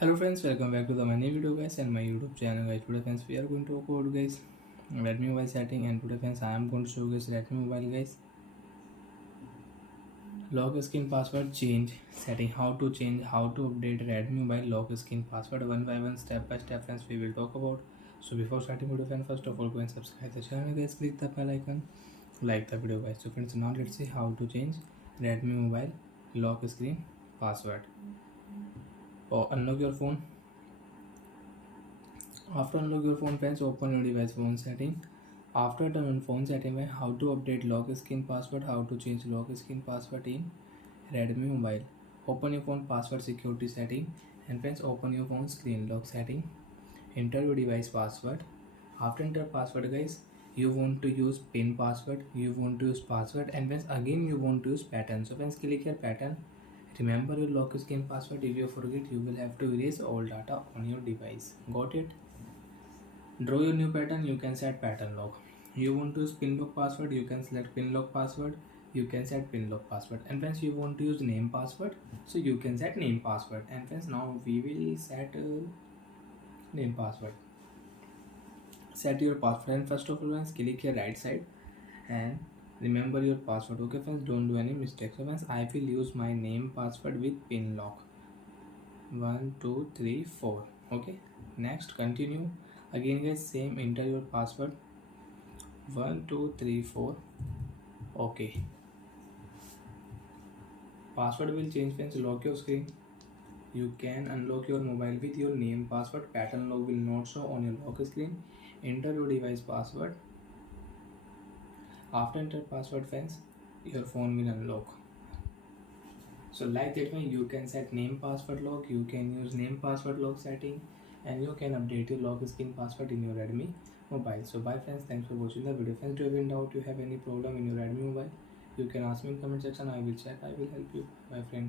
Hello friends, welcome back to my new video guys and my YouTube channel guys. Today friends we are going to talk about guys Redmi mobile setting, and today friends I am going to show you guys Redmi mobile guys lock screen password change setting, how to change, how to update Redmi mobile lock screen password one by one, step by step friends we will talk about. So before starting video friends, first of all go and subscribe the channel guys, click the bell icon, like the video guys. So friends, now let's see how to change Redmi mobile lock screen password. Or unlock your phone. After unlock your phone friends, open your device phone setting. After turn phone setting, how to update lock screen password, how to change lock screen password in Redmi mobile. Open your phone password security setting, and friends open your phone screen lock setting. Enter your device password. After enter password guys, you want to use pin password, you want to use password, and friends again you want to use pattern. So friends click here pattern. Remember your lock screen password. If you forget, you will have to erase all data on your device. Got it? Draw your new pattern, you can set pattern lock. You want to use pin lock password, you can select pin lock password, you can set pin lock password. And friends, you want to use name password, so you can set name password. And friends, now we will set name password. Set your password, and first of all friends, click your right side and remember your password. Okay friends, don't do any mistakes. So friends, I will use my name password with pin lock 1 2 3 4. Okay, next continue. Again guys, same, enter your password 1 2 3 4. Okay, password will change friends. Lock your screen. You can unlock your mobile with your name password. Pattern lock will not show on your lock screen. Enter your device password. After enter password friends, your phone will unlock. So like that way you can set name password lock, you can use name password lock setting, and you can update your lock screen password in your Redmi mobile. So bye friends, thanks for watching the video. Friends, do you have any doubt, you have any problem in your Redmi mobile, you can ask me in comment section. I will check, I will help you. Bye friends.